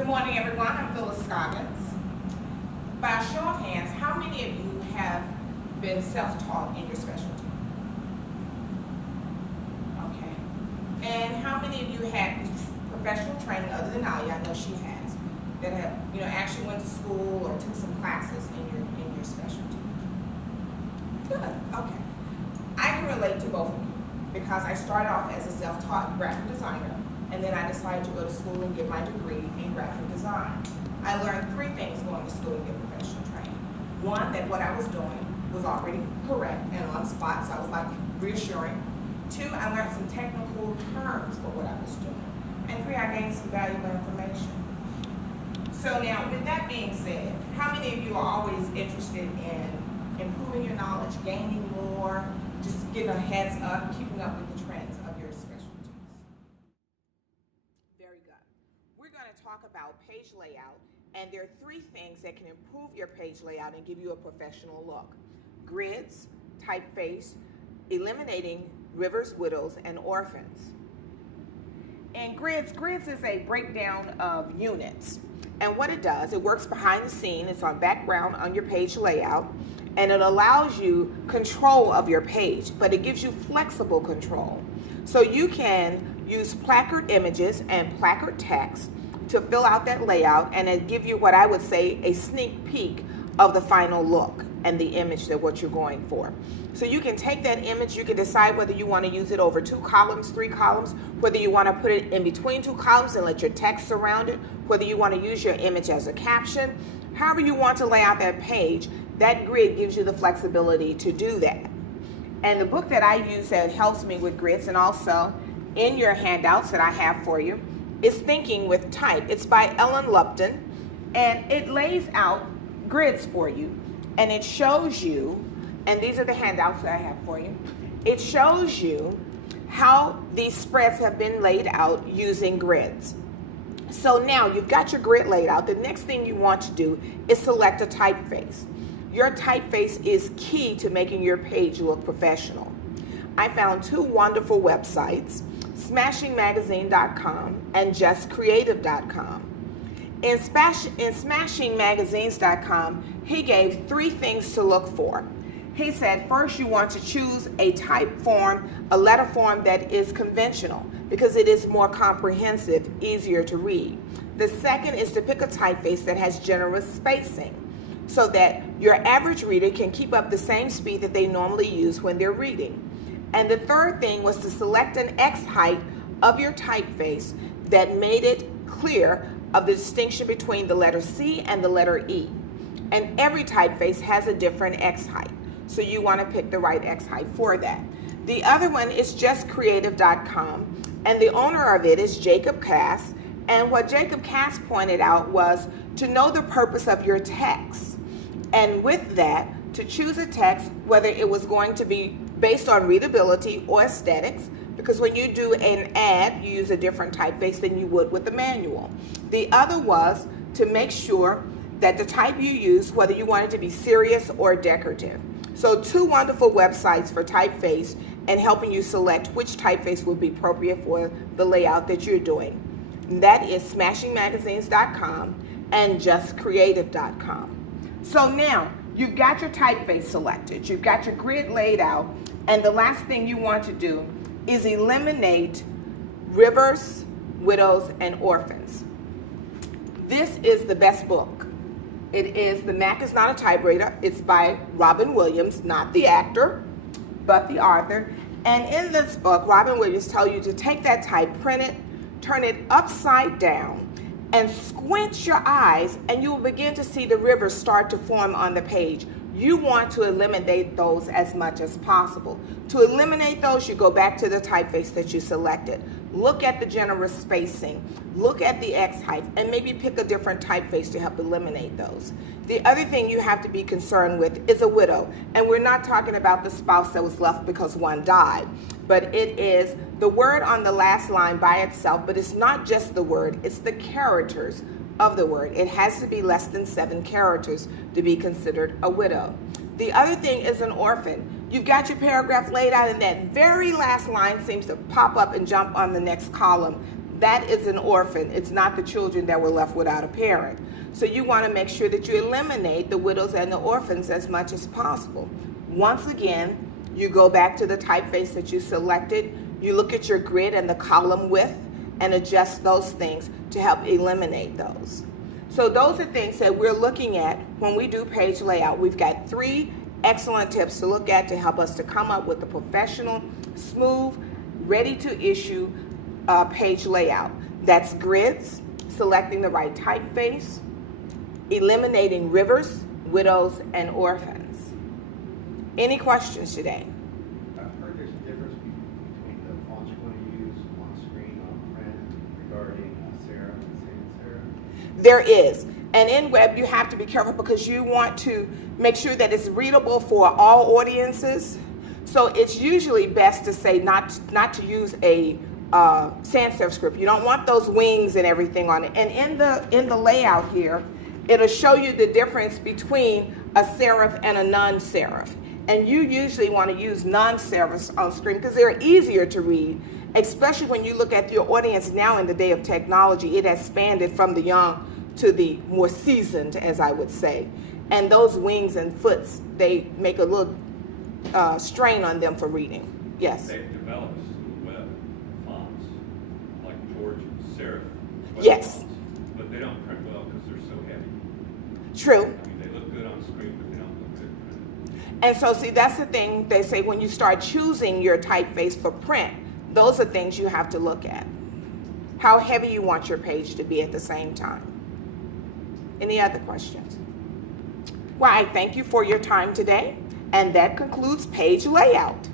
Good morning, everyone. I'm Phyllis Scoggins. By a show of hands, how many of you have been self-taught in your specialty? Okay. And how many of you had professional training other than Ali? I know she has. That have, actually went to school or took some classes in your specialty. Good. Okay. I can relate to both of you because I started off as a self-taught graphic designer, and then I decided to go to school and get my degree in graphic design. I learned three things going to school and get professional training. One, that what I was doing was already correct and on spot, so I was like reassuring. Two, I learned some technical terms for what I was doing. And three, I gained some valuable information. So now, with that being said, how many of you are always interested in improving your knowledge, gaining more, just getting a heads up, keeping up with the trends of your specialties? Very good. We're going to talk about page layout, and there are three things that can improve your page layout and give you a professional look. Grids, typeface, eliminating rivers, widows, and orphans. And grids is a breakdown of units. And what it does, it works behind the scene. It's on background on your page layout, and it allows you control of your page, but it gives you flexible control. So you can use placard images and placard text to fill out that layout, and it give you what I would say a sneak peek of the final look and the image that what you're going for. So you can take that image, you can decide whether you want to use it over 2 columns, 3 columns, whether you want to put it in between 2 columns and let your text surround it, whether you want to use your image as a caption. However you want to lay out that page, that grid gives you the flexibility to do that. And the book that I use that helps me with grids, and also in your handouts that I have for you, is Thinking with Type. It's by Ellen Lupton, and it lays out grids for you, and it shows you, and these are the handouts that I have for you, it shows you how these spreads have been laid out using grids. So now you've got your grid laid out. The next thing you want to do is select a typeface. Your typeface is key to making your page look professional. I found 2 wonderful websites, smashingmagazine.com and justcreative.com. In smashingmagazines.com, he gave 3 things to look for. He said, first, you want to choose a type form, a letter form that is conventional because it is more comprehensive, easier to read. The second is to pick a typeface that has generous spacing so that your average reader can keep up the same speed that they normally use when they're reading. And the third thing was to select an X height of your typeface that made it clear of the distinction between the letter C and the letter E. And every typeface has a different X height, so you want to pick the right X height for that. The other one is justcreative.com, and the owner of it is Jacob Cass. And what Jacob Cass pointed out was to know the purpose of your text, and with that, to choose a text, whether it was going to be based on readability or aesthetics, because when you do an ad, you use a different typeface than you would with the manual. The other was to make sure that the type you use, whether you want it to be serious or decorative. So 2 wonderful websites for typeface and helping you select which typeface would be appropriate for the layout that you're doing. And that is smashingmagazines.com and justcreative.com. So now, you've got your typeface selected, you've got your grid laid out, and the last thing you want to do is eliminate rivers, widows, and orphans. This is the best book. It is The Mac is Not a Typewriter. It's by Robin Williams, not the actor, but the author. And in this book, Robin Williams tells you to take that type, print it, turn it upside down, and squint your eyes, and you will begin to see the rivers start to form on the page. You want to eliminate those as much as possible. To eliminate those, you go back to the typeface that you selected. Look at the generous spacing, look at the X height, and maybe pick a different typeface to help eliminate those. The other thing you have to be concerned with is a widow, and we're not talking about the spouse that was left because one died, but it is the word on the last line by itself, but it's not just the word, it's the characters of the word. It has to be less than 7 characters to be considered a widow. The other thing is an orphan. You've got your paragraph laid out, and that very last line seems to pop up and jump on the next column. that is an orphan. It's not the children that were left without a parent. So you want to make sure that you eliminate the widows and the orphans as much as possible. Once again, you go back to the typeface that you selected. You look at your grid and the column width and adjust those things to help eliminate those. So those are things that we're looking at when we do page layout. We've got 3 excellent tips to look at to help us to come up with a professional, smooth, ready to issue page layout. That's grids, selecting the right typeface, eliminating rivers, widows, and orphans. Any questions today? I've heard there's a difference between the fonts you want to use on screen, on print, regarding serif and sans serif. There is. And in web, you have to be careful because you want to make sure that it's readable for all audiences. So it's usually best to say not to use a sans serif script. You don't want those wings and everything on it. And in the layout here, it'll show you the difference between a serif and a non-serif. And you usually want to use non-serifs on screen because they're easier to read, especially when you look at your audience now in the day of technology. It has expanded from the young to the more seasoned, as I would say. And those wings and foots, they make a little strain on them for reading. Yes? They've developed some web fonts, like Georgian serif web Yes. fonts, but they don't print well because they're so heavy. True. I mean, they look good on screen, but they don't look good printed. And so, see, that's the thing they say when you start choosing your typeface for print, those are things you have to look at. How heavy you want your page to be at the same time. Any other questions? Well, I thank you for your time today, and that concludes page layout.